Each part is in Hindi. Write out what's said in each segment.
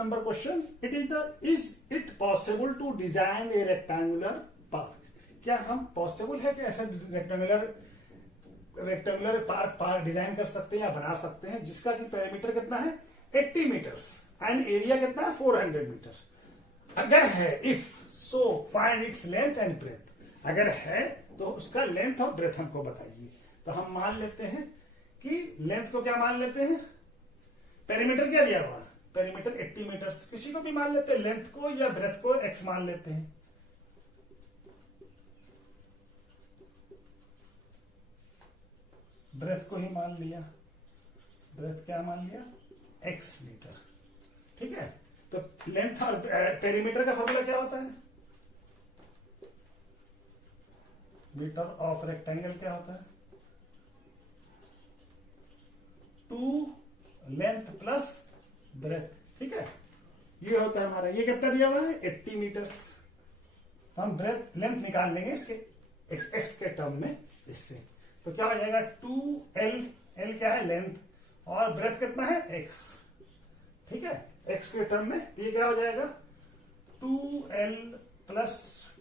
number question. Is it possible to design a rectangular park? क्या हम possible है कि ऐसा रेक्टेंगुलर पार्क डिजाइन कर सकते हैं या बना सकते हैं जिसका कि पेरीमीटर कितना है 80 मीटर्स एंड एरिया कितना है 400 मीटर. अगर है if so find its length and breadth. अगर है तो उसका लेंथ और ब्रेथ हमको बताइए. तो हम मान लेते हैं कि लेंथ को क्या मान लेते हैं, पेरीमीटर क्या दिया हुआ है, पेरीमीटर 80 मीटर. किसी को भी मान लेते हैं, लेंथ को या ब्रेथ को x मान लेते हैं. ब्रेथ को ही मान लिया, ब्रेथ क्या मान लिया x मीटर. ठीक है. तो लेंथ और पेरीमीटर का फॉर्मूला क्या होता है, मीटर ऑफ रेक्टेंगल क्या होता है 2 लेंथ प्लस ब्रेथ. ठीक है. ये होता है हमारा, ये कितना दिया हुआ है 80 मीटर्स. तो हम ब्रेथ लेंथ निकाल लेंगे इसके x के टर्म में इससे. तो क्या हो जाएगा 2l, l क्या है लेंथ, और ब्रेथ कितना है x. ठीक है. x के टर्म में ये क्या हो जाएगा 2l प्लस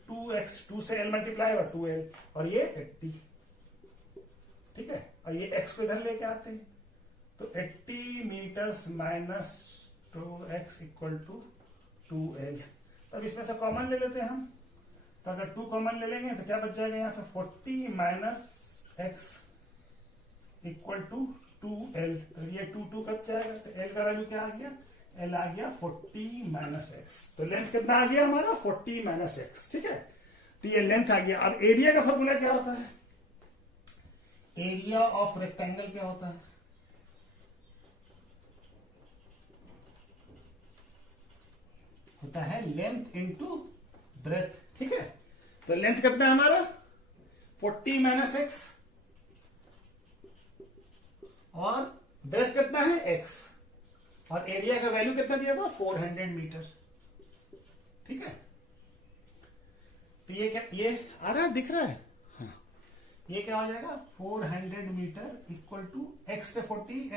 2x, 2 से l मल्टीप्लाई होगा 2l, और ये 80. ठीक है. और ये x को इधर लेके आते हैं तो 80 metres minus 2x equal to 2l. तब इसमें से कॉमन ले लेते हैं हम. तो अगर 2 कॉमन ले लेंगे तो क्या बच जाएगा यहाँ पे 40 minus x equal to 2l. तो ये 2 कट जाएगा. तो l का वैल्यू क्या आ गया, l आ गया 40 माइनस x. तो लेंथ कितना आ गया हमारा 40 माइनस x. ठीक है. तो ये लेंथ आ गया. अब एरिया का फॉर्मूला क्या होता है, एरिया ऑफ रेक्टेंगल क्या होता है, होता है लेंथ इंटू ब्रेथ. ठीक है. तो लेंथ कितना है हमारा 40 माइनस x, और ब्रेथ कितना है x, और एरिया का वैल्यू कितना दिया हुआ 400 मीटर. ठीक है. तो ये क्या, ये आ रहा है, दिख रहा है. हाँ. ये क्या हो जाएगा 400 मीटर इक्वल टू x से 40,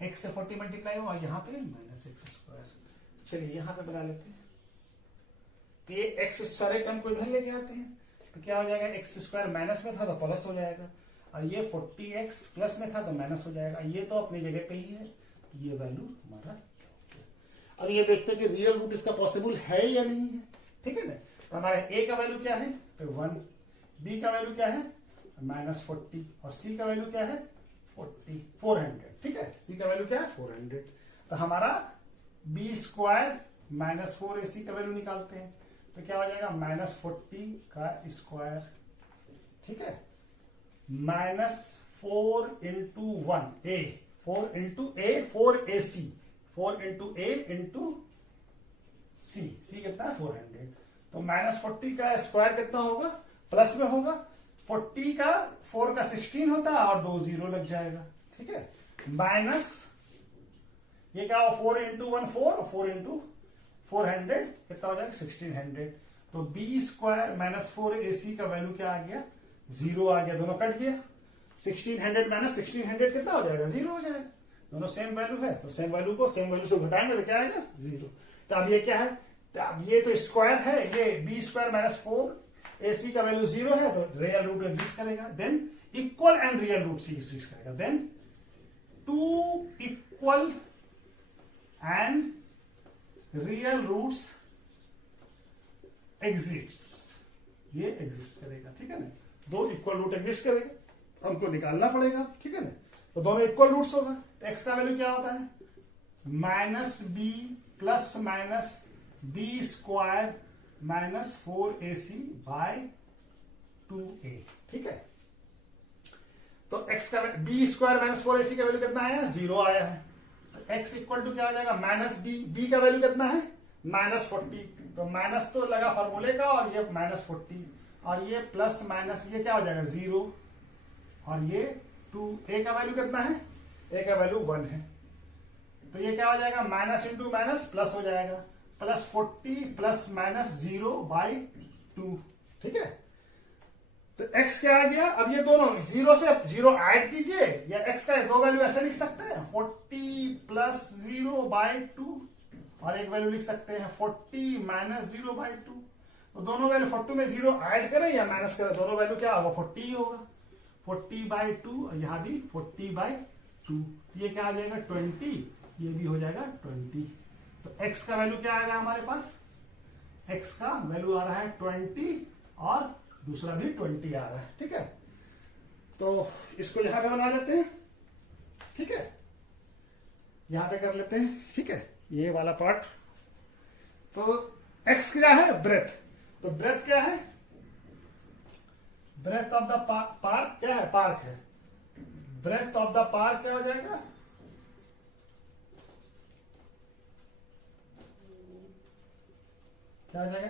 x से 40 मल्टीप्लाई हुआ, यहां पे माइनस x स्क्वायर. चलिए यहां पे बना लेते हैं. तो ये x सारे टर्म को इधर लेके आते हैं. तो क्या हो जाएगा x स्क्वायर माइनस में था तो प्लस हो जाएगा, और ये 40x प्लस में था तो माइनस हो जाएगा. ये तो अपनी जगह पे ही है. ये वैल्यू हमारा. अब ये देखते हैं कि रियल रूट इसका पॉसिबल है या नहीं है. ठीक है ना. तो हमारे a का वैल्यू क्या है 1, b का वैल्यू क्या है -40, और c का वैल्यू क्या है 400. ठीक है. c का वैल्यू क्या है 400. तो हमारा b स्क्वायर माइनस 4ac का वैल्यू निकालते हैं. तो क्या हो जाएगा -40 का स्क्वायर. ठीक है. -4 into 1 a, 4 into a 4ac, 4 into a into c, c कितना है 400. तो -40 का स्क्वायर कितना होगा, प्लस में होगा. 40 का 4 का 16 होता है, और 2 0 लग जाएगा. ठीक है. माइनस ये क्या हो 4 इंटू 1 4, और 4 इंटू 400 कितना हो जाएगा 1600. तो b स्क्वायर माइनस 4ac का वैल्यू क्या आ गया 0 आ गया. दोनों कट गया. 1600 माइनस 1600 कितना हो जाएगा 0 हो जाएगा. दोनों सेम वैल्यू है, तो सेम वैल्यू को सेम वैल्यू से घटाएंगे तो क्या आएगा 0. तो अब ये क्या है, तो अब ये तो स्क्वायर है, ये b स्क्वायर माइनस 4ac का वैल्यू 0 है, तो रियल रूट एग्जिस्ट करेगा. Then equal and real root सी एग्जिस्ट करेगा. Then 2 equal and real roots exist, ये एग्जिस्ट करेगा. ठीक है ना. 2 इक्वल रूट एग्जिस्ट करेगा, हमको निकालना पड़ेगा. ठीक है ना. तो दोनों इक्वल रूट्स होगा. एक्स का वैल्यू क्या होता है -b plus minus b square minus 4ac by 2a. ठीक है. तो x का b स्क्वायर माइनस 4ac का वैल्यू कितना आया 0 आया है. तो x इक्वल टू क्या हो जाएगा -b का वैल्यू कितना है -40. तो माइनस तो लगा फॉर्मूले का, और ये -40, और ये प्लस माइनस ये क्या हो जाएगा 0, और ये 2. a का वैल्यू कितना है, a का वैल्यू 1 है. तो ये क्या हो जाएगा माइनस इंटू माइनस प्लस हो जाएगा. +40 प्लस माइनस 0 बाई 2. ठीक है. तो x क्या आ गया, अब ये दोनों 0 से 0 ऐड कीजिए, या x का दो वैल्यू ऐसे लिख सकते हैं 40 प्लस 0 बाई 2, और एक वैल्यू लिख सकते हैं 40 माइनस 0/2। तो दोनों वैल्यू 40 में 0 ऐड करें या माइनस करें, दोनों वैल्यू क्या होगा 40 ही होगा। 40/2 और यहाँ भी 40/2, ये क्या आ जाएगा 20, ये भी हो जाएगा 20। तो x का वैल्यू क्या आएगा हमारे पास, x का वैल्यू आ रहा है 20 और दूसरा भी 20 आ रहा है। ठीक है, तो इसको यहां पे बना लेते हैं। ठीक है, यहां पे कर लेते हैं। ठीक है, ये वाला पार्ट। तो x क्या है ब्रेथ, तो ब्रेथ क्या है, ब्रेथ ऑफ द पार्क क्या है, पार्क है। ब्रेथ ऑफ द पार्क क्या हो जाएगा, क्या हो जाएगा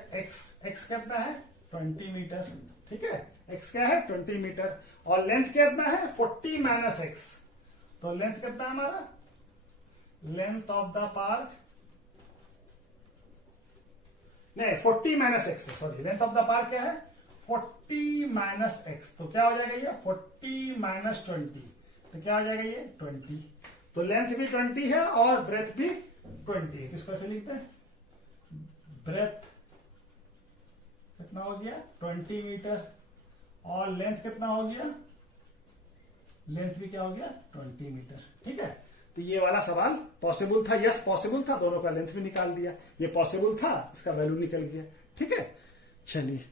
x कितना है 20 मीटर। ठीक है, x क्या है 20 मीटर और लेंथ कितना है 40 माइनस x। तो लेंथ कितना है हमारा, लेंथ ऑफ द पार्क नहीं 40 minus x, sorry length of the park क्या है 40 माइनस एक्स। तो क्या हो जाएगा ये 40 माइनस 20, तो क्या हो जाएगा ये 20। तो लेंथ भी 20 है और ब्रेथ भी 20 है। किसको ऐसे लिखते हैं, ब्रेथ कितना हो गया 20 मीटर और लेंथ कितना हो गया, लेंथ भी क्या हो गया 20 मीटर। ठीक है, तो ये वाला सवाल पॉसिबल था, यस पॉसिबल था, दोनों का लेंथ भी निकाल दिया, ये पॉसिबल था, इसका वैल्यू निकल गया। ठीक है, चलिए